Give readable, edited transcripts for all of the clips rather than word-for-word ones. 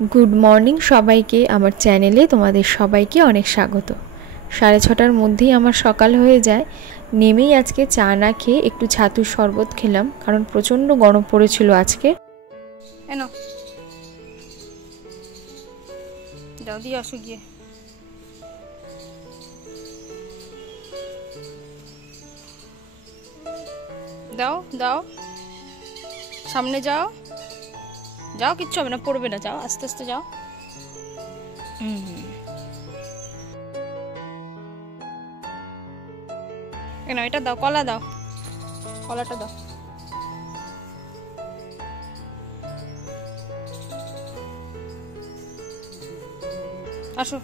Good morning সবাইকে, আমার চ্যানেলে তোমাদের সবাইকে অনেক স্বাগত। 6:30টার মধ্যেই আমার সকাল হয়ে যায়। নেমেই আজকে চা না খেয়ে একটু ছাতুর শরবত খেলাম, কারণ প্রচণ্ড গরম পড়েছিল আজকে। যাও দিয়ে আসো গিয়ে। দাও দাও, সামনে যাও যাও, কিচ্ছু হবে না, পড়বে না, যাও আস্তে আস্তে যাও। কেন এটা দাও, কলা দাও, কলাটা দাও। আসো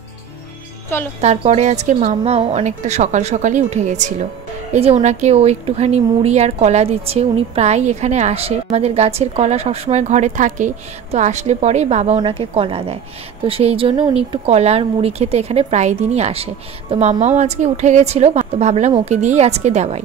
চলো। তারপরে আজকে মাম্মাও অনেকটা সকাল সকালই উঠে গেছিলো। এই যে ওনাকে ও একটুখানি মুড়ি আর কলা দিচ্ছে। উনি প্রায় এখানে আসে, আমাদের গাছের কলা সবসময় ঘরে থাকেই, তো আসলে পরেই বাবা ওনাকে কলা দেয়। তো সেই জন্য উনি একটু কলা আর মুড়ি খেতে এখানে প্রায় দিনই আসে। তো মাম্মাও আজকে উঠে গেছিলো, তো ভাবলাম ওকে দিয়েই আজকে দেওয়াই।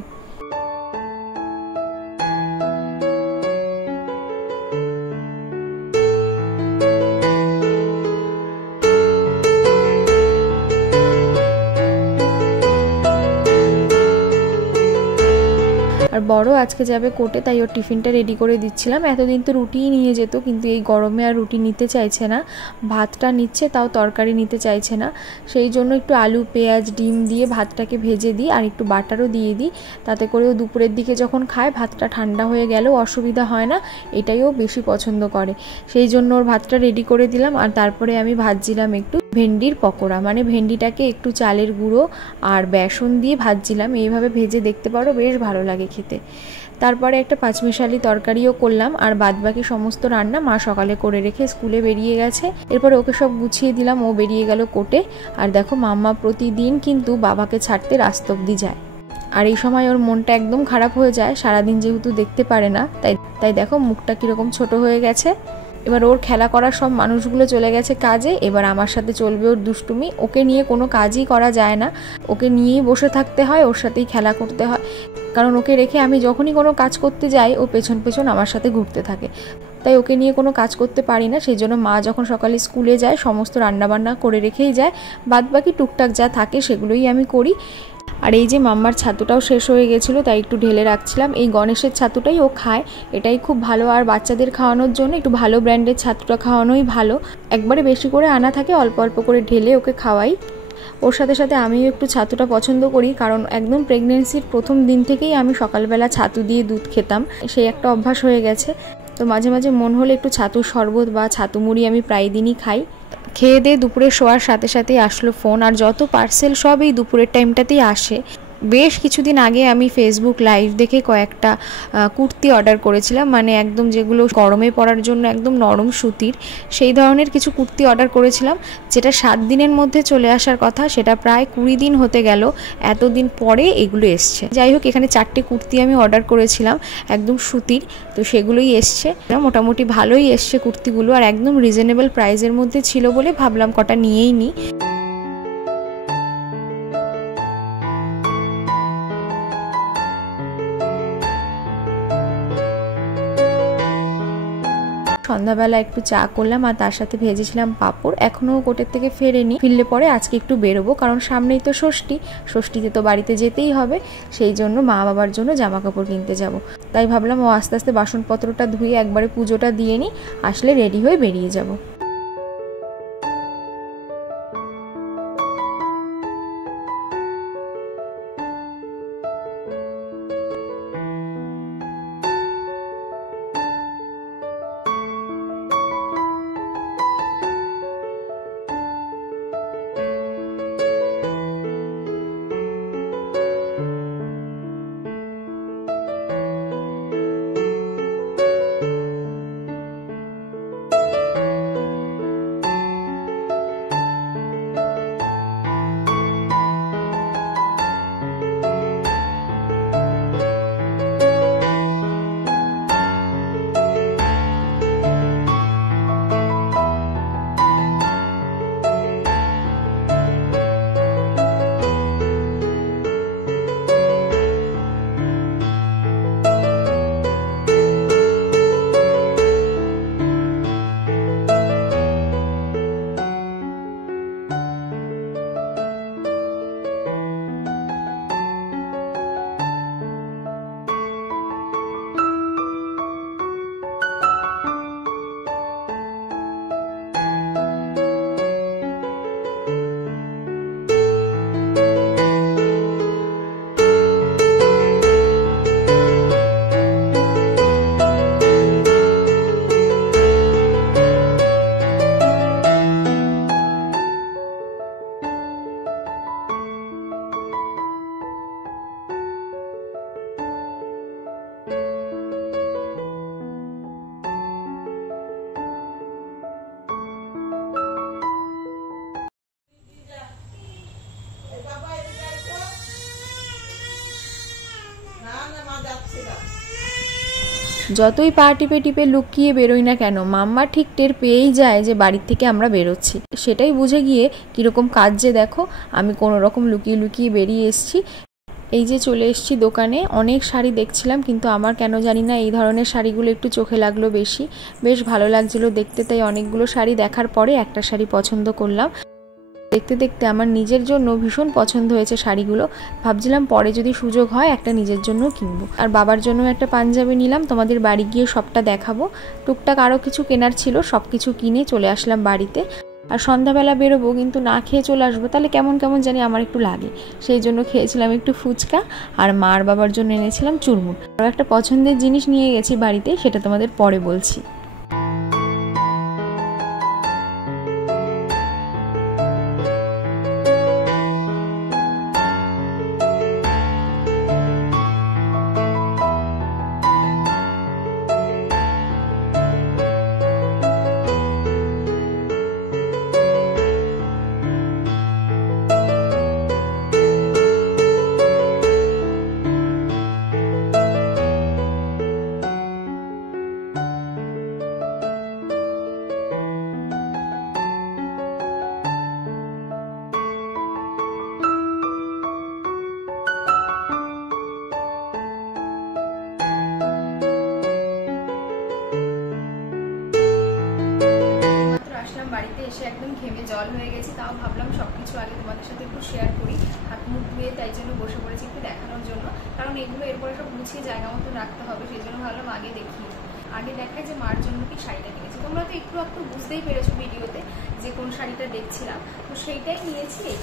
আর বড় আজকে যাবে কোর্টে, তাই ওর টিফিনটা রেডি করে দিচ্ছিলাম। এতদিন তো রুটিই নিয়ে যেত, কিন্তু এই গরমে আর রুটি নিতে চাইছে না। ভাতটা নিচ্ছে, তাও তরকারি নিতে চাইছে না। সেই জন্য একটু আলু পেঁয়াজ ডিম দিয়ে ভাতটাকে ভেজে দিই, আর একটু বাটারও দিয়ে দিই। তাতে করে ও দুপুরের দিকে যখন খায় ভাতটা ঠান্ডা হয়ে গেলেও অসুবিধা হয় না, এটাই ও বেশি পছন্দ করে। সেই জন্য ওর ভাতটা রেডি করে দিলাম। আর তারপরে আমি ভাজছিলাম একটু ভেন্ডির পকোড়া, মানে ভেন্ডিটাকে একটু চালের গুঁড়ো আর বেসন দিয়ে ভাজছিলাম। এইভাবে ভেজে দেখতে পারো, বেশ ভালো লাগে খেতে। তারপরে একটা পাঁচমিশালি তরকারিও করলাম, আর বাদবাকি সমস্ত রান্না মা সকালে করে রেখে স্কুলে বেরিয়ে গেছে। এরপরে ওকে সব গুছিয়ে দিলাম, ও বেরিয়ে গেল কোর্টে। আর দেখো মাম্মা প্রতিদিন কিন্তু বাবাকে ছাড়তে রাস্তা অব্দি যায়, আর এই সময় ওর মনটা একদম খারাপ হয়ে যায়। সারাদিন যেহেতু দেখতে পারে না, তাই দেখো মুখটা কীরকম ছোট হয়ে গেছে। এবার ওর খেলা করার সব মানুষগুলো চলে গেছে কাজে, এবার আমার সাথে চলবে ওর দুষ্টুমি। ওকে নিয়ে কোনো কাজই করা যায় না, ওকে নিয়েই বসে থাকতে হয়, ওর সাথেই খেলা করতে হয়। কারণ ওকে রেখে আমি যখনই কোনো কাজ করতে যাই ও পেছন পেছন আমার সাথে ঘুরতে থাকে, তাই ওকে নিয়ে কোনো কাজ করতে পারি না। সেই জন্য মা যখন সকালে স্কুলে যায় সমস্ত রান্নাবান্না করে রেখেই যায়, বাদবাকি টুকটাক যা থাকে সেগুলোই আমি করি। আর এই যে মাম্মার ছাতুটাও শেষ হয়ে গেছিলো, তাই একটু ঢেলে রাখছিলাম। এই গণেশের ছাতুটাই ও খায়, এটাই খুব ভালো। আর বাচ্চাদের খাওয়ানোর জন্য একটু ভালো ব্র্যান্ডের ছাতুটা খাওয়ানোই ভালো। একবারে বেশি করে আনা থাকে, অল্প অল্প করে ঢেলে ওকে খাওয়াই। ওর সাথে সাথে আমিও একটু ছাতুটা পছন্দ করি, কারণ একদম প্রেগনেন্সির প্রথম দিন থেকেই আমি সকালবেলা ছাতু দিয়ে দুধ খেতাম, সেই একটা অভ্যাস হয়ে গেছে। তো মাঝে মাঝে মন হলে একটু ছাতুর শরবত বা ছাতু মুড়ি আমি প্রায় দিনই খাই। খেয়ে দিয়ে দুপুরে শোয়ার সাথে সাথেই আসলো ফোন, আর যত পার্সেল সব এই দুপুরের টাইমটাতেই আসে। বেশ কিছুদিন আগে আমি ফেসবুক লাইভ দেখে কয়েকটা কুর্তি অর্ডার করেছিলাম, মানে একদম যেগুলো গরমে পরার জন্য একদম নরম সুতির, সেই ধরনের কিছু কুর্তি অর্ডার করেছিলাম। যেটা 7 দিনের মধ্যে চলে আসার কথা, সেটা প্রায় 20 দিন হতে গেল, এতদিন পরে এগুলো এসছে। যাই হোক, এখানে 4টে কুর্তি আমি অর্ডার করেছিলাম একদম সুতির, তো সেগুলোই এসছে। মোটামুটি ভালোই এসছে কুর্তিগুলো, আর একদম রিজনেবল প্রাইসের মধ্যে ছিল বলে ভাবলাম কটা নিয়েই নিই। সন্ধ্যাবেলা একটু চা করলাম, আর তার সাথে ভেজেছিলাম পাঁপড়। এখনও কোর্টের থেকে ফেরেনি, ফিরলে পরে আজকে একটু বেরোবো, কারণ সামনেই তো ষষ্ঠীতে তো বাড়িতে যেতেই হবে। সেই জন্য মা বাবার জন্য জামা কাপড় কিনতে যাব। তাই ভাবলাম ও আস্তে আস্তে বাসনপত্রটা ধুয়ে একবারে পুজোটা দিয়ে নিই, আসলে রেডি হয়ে বেরিয়ে যাব। যতই পা টিপে টিপে লুকিয়ে বেরোই না কেন, মাম্মা ঠিক টের পেয়েই যায় যে বাড়ির থেকে আমরা বেরোচ্ছি। সেটাই বুঝে গিয়ে কীরকম কাজ যে দেখো, আমি কোনো রকম লুকিয়ে লুকিয়ে বেরিয়ে এসেছি। এই যে চলে এসেছি দোকানে, অনেক শাড়ি দেখছিলাম, কিন্তু আমার কেন জানি না এই ধরনের শাড়িগুলো একটু চোখে লাগলো বেশি, বেশ ভালো লাগছিলো দেখতে। তাই অনেকগুলো শাড়ি দেখার পরে একটা শাড়ি পছন্দ করলাম। দেখতে দেখতে আমার নিজের জন্য ভীষণ পছন্দ হয়েছে শাড়িগুলো। ভাবছিলাম পরে যদি সুযোগ হয় একটা নিজের জন্য কিনবো। আর বাবার জন্য একটা পাঞ্জাবি নিলাম, তোমাদের বাড়ি গিয়ে সবটা দেখাবো। টুকটাক আরও কিছু কেনার ছিল, সব কিছু কিনে চলে আসলাম বাড়িতে। আর সন্ধ্যাবেলা বেরোবো, কিন্তু না খেয়ে চলে আসবো তাহলে কেমন কেমন জানি আমার একটু লাগে। সেই জন্য খেয়েছিলাম একটু ফুচকা, আর মার বাবার জন্য এনেছিলাম চুরমুর। আর একটা পছন্দের জিনিস নিয়ে গেছি বাড়িতে, সেটা তোমাদের পরে বলছি। বাড়িতে এসে একদম ঘেমে জল হয়ে গেছি, তাও ভাবলাম সবকিছু আগে তোমাদের সাথে একটু শেয়ার করি। হাত মুখ ধুয়ে তাই জন্য বসে পড়েছি একটু দেখানোর জন্য, কারণ এগুলো এরপরে সব গুছিয়ে জায়গা মতো রাখতে হবে। সেই জন্য ভাবলাম আগে দেখি, আগে দেখায় যে মার জন্য কি শাড়িটা কিনেছি। তোমরা তো একটু একটু বুঝতেই পেরেছো ভিডিওতে যে কোন শাড়িটা দেখছিলাম, তো সেইটাই নিয়েছি। এই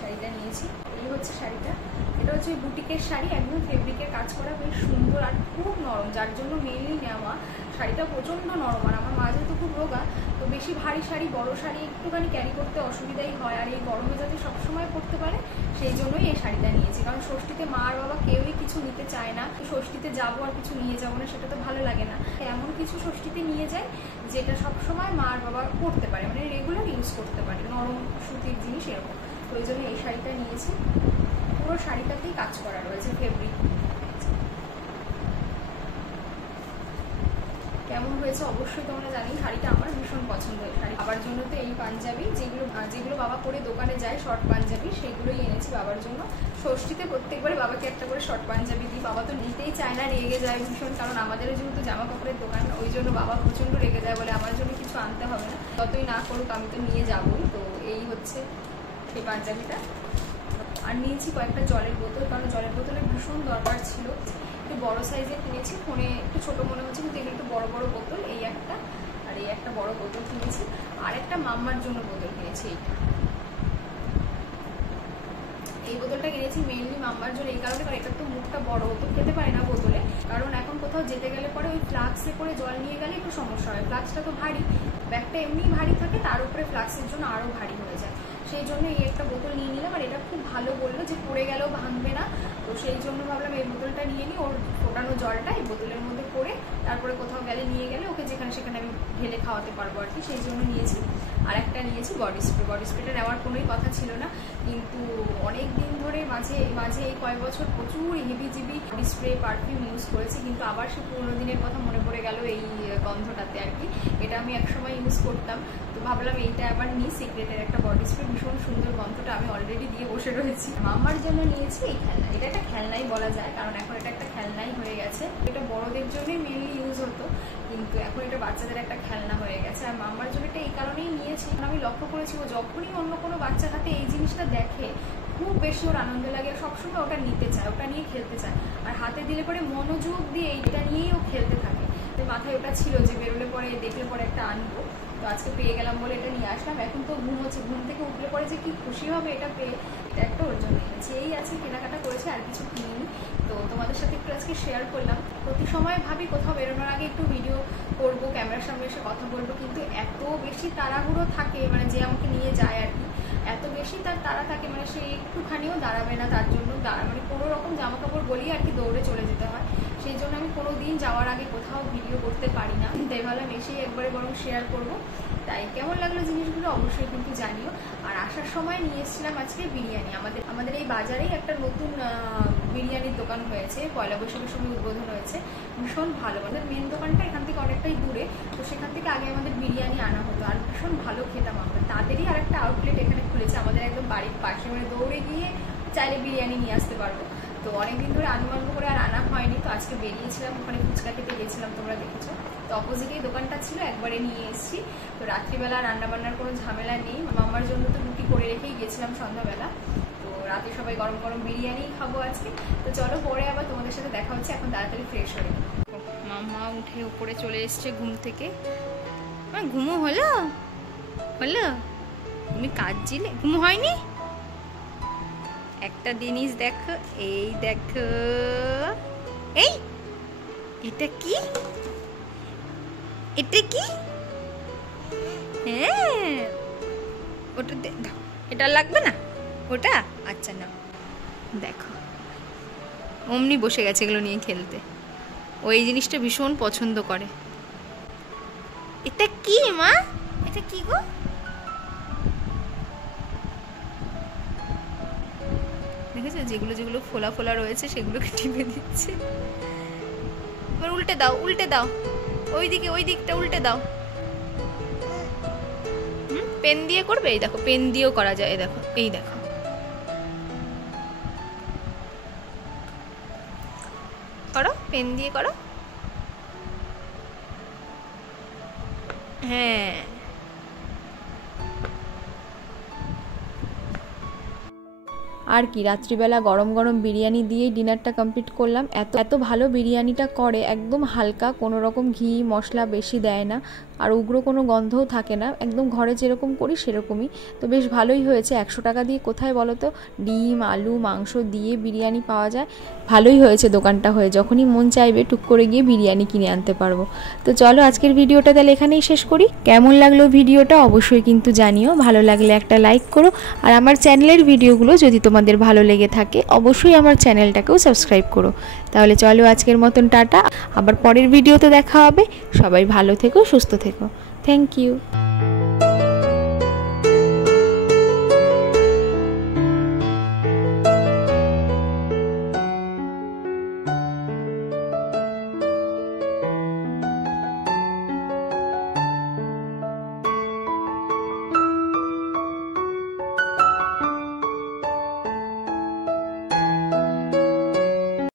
শাড়িটা নিয়েছি, এই হচ্ছে শাড়িটা। এটা হচ্ছে বুটিকের শাড়ি, একদম ফেব্রিকের কাজ করা, বেশ সুন্দর আর খুব নরম, যার জন্য মেনলি নেওয়া। শাড়িটা প্রচণ্ড নরম, আর আমার মা যেহেতু খুব রোগা, তো বেশি ভারী শাড়ি, বড় শাড়ি একটুখানি ক্যারি করতে অসুবিধাই হয়। আর এই গরমে যাতে সবসময় পরতে পারে, সেই জন্যই এই শাড়িটা নিয়েছি। কারণ ষষ্ঠীতে মা আর বাবা কেউই কিছু নিতে চায় না, ষষ্ঠীতে যাবো আর কিছু নিয়ে যাবো না, সেটা তো ভালো লাগে না। এমন কিছু ষষ্ঠীতে নিয়ে যায় যেটা সবসময় মা আর বাবা পরতে পারে, মানে রেগুলার ইউজ করতে পারে, নরম সুতির জিনিস এরকম। তো ওই জন্য এই শাড়িটা নিয়েছি। পুরো শাড়িটাতেই কাজ করা রয়েছে ফেব্রিক। কেমন হয়েছে অবশ্যই তোমরা জানি। শাড়িটা আমার ভীষণ পছন্দের শাড়ি। বাবার জন্য তো এই পাঞ্জাবি, যেগুলো বাবা পরে দোকানে যায়, শর্ট পাঞ্জাবি, সেগুলোই এনেছি বাবার জন্য। ষষ্ঠীতে প্রত্যেকবারে বাবাকে একটা করে শর্ট পাঞ্জাবি দিই। বাবা তো নিতেই চায় না, রেগে যায় ভীষণ, কারণ আমাদেরও যেহেতু জামা কাপড়ের দোকান, ওই জন্য বাবা প্রচণ্ড রেগে যায়, বলে আমার জন্য কিছু আনতে হবে না, যতই না করুক আমি তো নিয়ে যাবোই। তো এই হচ্ছে সেই পাঞ্জাবিটা। আর নিয়েছি কয়েকটা জলের বোতল, কারণ জলের বোতলের ভীষণ দরকার ছিল। একটু বড় সাইজের কিনেছি, ফোনে একটু ছোট মনে হচ্ছে, কিন্তু এগুলো একটু বড় বড় বোতল। এই একটা, আর এই একটা বড় বোতল কিনেছি। আর একটা মাম্মার জন্য বোতল কিনেছি। এই বোতলটা কিনেছি মেইনলি মাম্মার জন্য এই কারণে, কারণ এটার তো মুখটা বড়, তো খেতে পারে না বোতলে। কারণ এখন কোথাও যেতে গেলে পরে ওই ফ্লাক্সে করে জল নিয়ে গেলে একটু সমস্যা হয়। ফ্লাক্সটা তো ভারী, ব্যাগটা এমনি ভারী থাকে, তার উপরে ফ্লাক্সের জন্য আরও ভারী হয়ে যায়। সেই জন্য এই একটা বোতল নিয়ে নিলাম। আর এটা খুব ভালো বললো যে পড়ে গেলেও ভাঙবে না, তো সেই জন্য ভাবলাম এই বোতলটা নিয়ে নিই। ওর ফোটানো জলটা এই বোতলের মধ্যে করে তারপরে কোথাও গেলে নিয়ে গেলে ওকে যেখানে সেখানে আমি ঢেলে খাওয়াতে পারবো আর কি, সেই জন্য নিয়েছি। আর একটা নিয়েছি বডি স্প্রে। বডি স্প্রেটা নেওয়ার কোনোই কথা ছিল না, কিন্তু অনেক দিন ধরে মাঝে এই কয়েক বছর প্রচুর হিবিজিবি বডি স্প্রে পারফিউম ইউজ করেছি, কিন্তু আবার সে পুরোনো দিনের কথা মনে পড়ে গেল এই গন্ধটাতে আর কি। এটা আমি একসময় ইউজ করতাম, তো ভাবলাম এইটা আবার নিই। সিক্রেটের একটা বডি স্প্রে, ভীষণ সুন্দর গন্ধটা, আমি অলরেডি দিয়ে বসে রয়েছি। মামার জন্য নিয়েছি এই খেলনা। এটা একটা খেলনাই বলা যায়, কারণ এখন এটা একটা খেলনাই হয়ে গেছে। এটা বড়দের জন্যই মেনলি ইউজ হতো, কিন্তু এখন এটা বাচ্চাদের একটা খেলনা হয়ে গেছে। আর মামার জন্য এটা এই কারণেই নিয়েছি, আমি লক্ষ্য করেছি ও যখনই অন্য কোনো বাচ্চার হাতে এই জিনিসটা দেখে খুব বেশি ওর আনন্দ লাগে, সবসময় ওটা নিতে চায়, ওটা নিয়ে খেলতে চায়। আর হাতে দিলে পরে মনোযোগ দিয়ে এইটা নিয়েই ও খেলতে থাকে। মাথায় ওটা ছিল যে বেরোলে পরে দেখলে পরে একটা আনবো, তো আজকে পেয়ে গেলাম বলে এটা নিয়ে আসলাম। এখন তো ঘুম হচ্ছে, ঘুম থেকে উঠলে পরে যে কি খুশি হবে এটা পেয়ে, এটা একটা ওর জন্য এনেছি। এই আছে, কেনাকাটা করেছে, আর কিছু কিনিনি। তো তোমাদের সাথে একটু আজকে শেয়ার করলাম। প্রতি সময় ভাবি কোথাও বেরোনোর আগে একটু ভিডিও করবো, ক্যামেরার সামনে এসে কথা বলবো, কিন্তু এত বেশি তাড়াহুড়ো থাকে, মানে যে আমাকে নিয়ে যায় আর কি, এত বেশি তার তাড়া থাকে, মানে সে একটুখানিও দাঁড়াবে না তার জন্য, মানে কোনো রকম জামা কাপড় বলিয়ে আর কি দৌড়ে চলে যেতে হয়। সেই জন্য আমি কোনো দিন যাওয়ার আগে কোথাও ভিডিও করতে পারি না, তাই ভাবলাম এসেই একবারে বরং শেয়ার করবো। তাই কেমন লাগলো জিনিসগুলো অবশ্যই কিন্তু জানিও। আর আসার সময় নিয়ে এসেছিলাম আজকে বিরিয়ানি। আমাদের এই বাজারেই একটা নতুন বিরিয়ানির দোকান হয়েছে, পয়লা বৈশাখের সময় উদ্বোধন হয়েছে, ভীষণ ভালো। আমাদের মেন দোকানটা এখান থেকে অনেকটাই দূরে, তো সেখান থেকে আগে আমাদের বিরিয়ানি আনা হতো আর ভীষণ ভালো খেতাম আমরা। তাদেরই আর একটা আউটলেট এখানে খুলেছে আমাদের একদম বাড়ির পাশে, মানে দৌড়ে গিয়ে চাইলে বিরিয়ানি নিয়ে আসতে পারবো। তো অনেকদিন ধরে আনুমান্য করে আর আনা হয়নি, তো আজকে বেরিয়েছিলাম, ওখানে ফুচকা খেতে গেছিলাম, তোমরা দেখেছো। তো অপোজিটেই দোকানটা ছিল, একবারে নিয়ে এসেছি। তো রাত্রিবেলা রান্নাবান্নার কোনো ঝামেলা নেই, মামার জন্য তো রুটি করে রেখেই গেছিলাম সন্ধ্যাবেলা। তো রাতে সবাই গরম গরম বিরিয়ানি খাবো আজকে। তো চলো পরে আবার তোমাদের সাথে দেখা হচ্ছে, এখন তাড়াতাড়ি ফ্রেশ হয়ে। মামা উঠে উপরে চলে এসছে ঘুম থেকে। ঘুমো হলো? হলো? তুমি কাঁদছিলে? ঘুম হয়নি? একটা জিনিস দেখো, এই দেখো, এই এটা কি? এটা কি? হ্যাঁ, ওটা দাও। এটা লাগবে না? ওটা আচ্ছা না, দেখো অমনি বসে গেছে এগুলো নিয়ে খেলতে। ও এই জিনিসটা ভীষণ পছন্দ করে। এটা কি মা? এটা কি গো? দেখেছো, যেগুলো যেগুলো ফোলা ফোলা রয়েছে সেগুলোকে টিপে দিচ্ছে। এবার উল্টে দাও, উল্টে দাও, ওইদিকে, ওই দিকটা উল্টে দাও। পেন দিয়ে করবে? এই দেখো, পেন দিয়েও করা যায়। এই দেখো, এই দেখো, করো, পেন দিয়ে করো। হ্যাঁ, আর কি, রাত্রিবেলা গরম গরম বিরিয়ানি দিয়েই ডিনারটা কমপ্লিট করলাম। এত ভালো বিরিয়ানিটা করে, একদম হালকা, কোনো রকম ঘি মশলা বেশি দেয় না, আর উগ্র কোনো গন্ধও থাকে না, একদম ঘরে যেরকম করি সেরকমই। তো বেশ ভালোই হয়েছে। 100 টাকা দিয়ে কোথায় বলো তো ডিম আলু মাংস দিয়ে বিরিয়ানি পাওয়া যায়। ভালোই হয়েছে দোকানটা হয়ে, যখনই মন চাইবে টুক করে গিয়ে বিরিয়ানি কিনে আনতে পারবো। তো চলো আজকের ভিডিওটা তাহলে এখানেই শেষ করি। কেমন লাগলো ভিডিওটা অবশ্যই কিন্তু জানিও, ভালো লাগলে একটা লাইক করো, আর আমার চ্যানেলের ভিডিওগুলো যদি তোমাদের ভালো লেগে থাকে অবশ্যই আমার চ্যানেলটাকেও সাবস্ক্রাইব করো। তাহলে চলো আজকের মতন টাটা, আবার পরের ভিডিওতে দেখা হবে। সবাই ভালো থেকো, সুস্থ থেকো। Thank you.